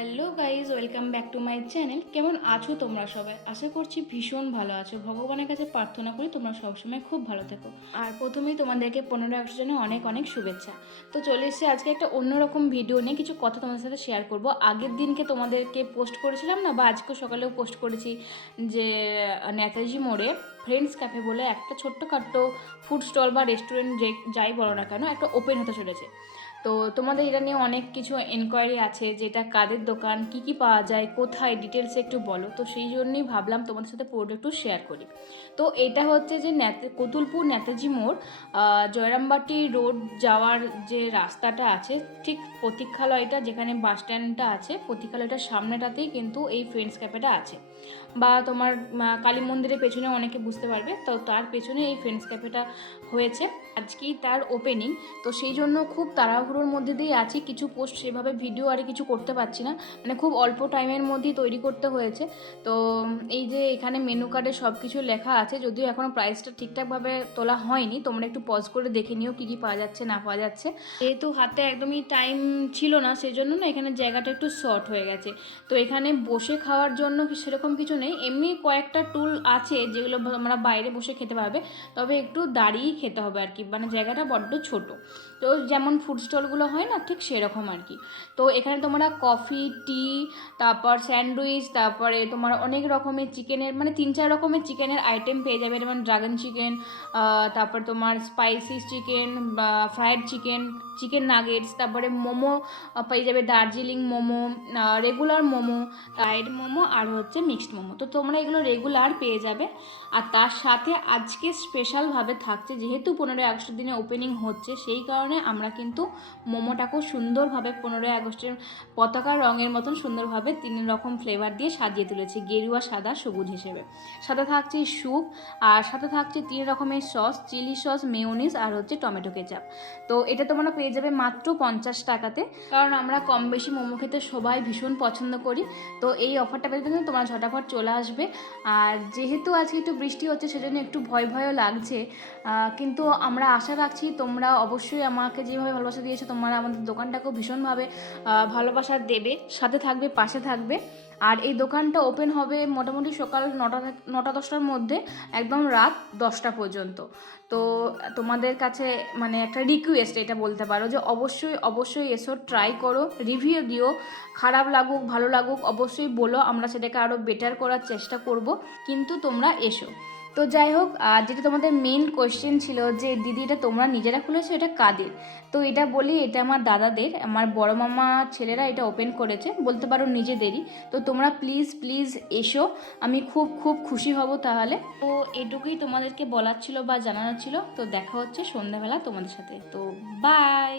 Hello guys, welcome back to my channel. কেমন আছো তোমরা সবাই? আশা করছি ভীষণ ভালো আছো। ভগবানের কাছে প্রার্থনা করি তোমরা সবসময় খুব ভালো থেকো। আর প্রথমেই তোমাদেরকে 15 আগস্টের জন্য অনেক অনেক শুভেচ্ছা। তো চলে এসেছি আজকে একটা অন্যরকম ভিডিও নিয়ে, কিছু কথা তোমাদের সাথে শেয়ার করব। আগের দিনকে তোমাদেরকে পোস্ট করেছিলাম না, বা আজকেও সকালেও পোস্ট করেছি, যে নেতাজি মোড়ে ফ্রেন্ডস ক্যাফে বলে একটা ছোট্টখাট্ট ফুড স্টল বা রেস্টুরেন্ট, যে যাই বলো না কেন, একটা ওপেন হতে চলেছে। তো তোমাদের এটা নিয়ে অনেক কিছু এনকোয়ারি আছে, যে এটা কাদের দোকান, কি কি পাওয়া যায়, কোথায়, ডিটেলসে একটু বলো। তো সেই জন্যই ভাবলাম তোমাদের সাথে পুরোটা একটু শেয়ার করি। তো এটা হচ্ছে যে কতুলপুর নেতাজি মোড়, জয়রামবাটি রোড যাওয়ার যে রাস্তাটা আছে, ঠিক প্রতীক্ষালয়টা যেখানে বাস স্ট্যান্ডটা আছে, প্রতীক্ষালয়টার সামনেটাতেই কিন্তু এই ফ্রেন্ডস ক্যাফেটা আছে। বা তোমার কালী মন্দিরের পেছনে অনেকে বুঝতে পারবে, তো তার পেছনে এই ফ্রেন্ডস ক্যাফেটা হয়েছে। আজকেই তার ওপেনিং। তো সেই জন্য খুব তাড়াহুড়োর মধ্যে দিয়ে আছি, কিছু পোস্ট সেভাবে ভিডিও আর কিছু করতে পারছি না, মানে খুব অল্প টাইমের মধ্যেই তৈরি করতে হয়েছে। তো এই যে এখানে মেনু কার্ডে সব কিছু লেখা আছে, যদিও এখনও প্রাইসটা ঠিকঠাকভাবে তোলা হয়নি, তোমরা একটু পজ করে দেখে নিও কী কী পাওয়া যাচ্ছে না পাওয়া যাচ্ছে। যেহেতু হাতে একদমই টাইম ছিল না, সেই জন্য না এখানে জায়গাটা একটু শর্ট হয়ে গেছে। তো এখানে বসে খাওয়ার জন্য সেরকম কিছু নেই, এমনি কয়েকটা টুল আছে যেগুলো আমরা বাইরে বসে খেতে পারবে, তবে একটু দাঁড়িয়েই খেতে হবে আর কি, মানে জায়গাটা বড্ড ছোট। তো যেমন ফুড স্টলগুলো হয় না, ঠিক সেরকম আর কি। তো এখানে তোমরা কফি, টি, তারপর স্যান্ডউইচ, তারপরে তোমার অনেক রকমের চিকেনের, মানে 3-4 রকমের চিকেনের আইটেম পেয়ে যাবে, যেমন ড্রাগন চিকেন, তারপর তোমার স্পাইসি চিকেন বা ফ্রায়েড চিকেন, চিকেন নাগেটস, তারপরে মোমো পেয়ে যাবে, দার্জিলিং মোমো, রেগুলার মোমো, ফ্রায়েড মোমো, আর হচ্ছে মিক্সড মোমো। তো তোমরা এগুলো রেগুলার পেয়ে যাবে। আর তার সাথে আজকে স্পেশালভাবে থাকছে, যেহেতু 15 আগস্টের দিনে ওপেনিং হচ্ছে, সেই কারণে আমরা কিন্তু মোমোটাকেও সুন্দরভাবে 15 আগস্টের পতাকার রঙের মতন সুন্দরভাবে 3 রকম ফ্লেভার দিয়ে সাজিয়ে তুলেছি, গেরুয়া, সাদা, সবুজ হিসেবে। সাথে থাকছে স্যুপ, আর সাথে থাকছে 3 রকমের সস, চিলি সস, মেয়োনিজ, আর হচ্ছে টমেটো কেচাপ। তো এটা তোমরা পেয়ে যাবে মাত্র 50 টাকাতে, কারণ আমরা কম বেশি মোমো খেতে সবাই ভীষণ পছন্দ করি। তো এই অফারটা পেতে কিন্তু তোমরা ঝটাফট চলে আসবে। আর যেহেতু আজকে একটু বৃষ্টি হচ্ছে, সেজন্য একটু ভয় ভয়ও লাগছে, কিন্তু আমরা আশা রাখছি তোমরা অবশ্যই আমাকে যেভাবে ভালোবাসা দিয়েছো, তোমরা আমাদের দোকানটাকেও ভীষণভাবে ভালোবাসা দেবে, সাথে থাকবে, পাশে থাকবে। আর এই দোকানটা ওপেন হবে মোটামুটি সকাল 9টা 10টার মধ্যে, একদম রাত 10টা পর্যন্ত। তো তোমাদের কাছে মানে একটা রিকোয়েস্ট এটা বলতে পারো, যে অবশ্যই অবশ্যই এসো, ট্রাই করো, রিভিউ দিও, খারাপ লাগুক ভালো লাগুক অবশ্যই বলো, আমরা সেটাকে আরও বেটার করার চেষ্টা করব, কিন্তু তোমরা এসো। তো যাই হোক, যেটা তোমাদের মেন কোয়েশ্চেন ছিল, যে দিদি এটা তোমরা নিজেরা খুলেছো, এটা কাদের? তো এটা বলি, এটা আমার দাদাদের, আমার বড় মামা ছেলেরা এটা ওপেন করেছে, বলতে পারো নিজেদেরই। তো তোমরা প্লিজ প্লিজ এসো, আমি খুব খুব খুশি হব তাহলে। তো এটুকুই তোমাদেরকে বলার ছিল বা জানানোর ছিল। তো দেখা হচ্ছে সন্ধ্যাবেলা তোমাদের সাথে। তো বাই।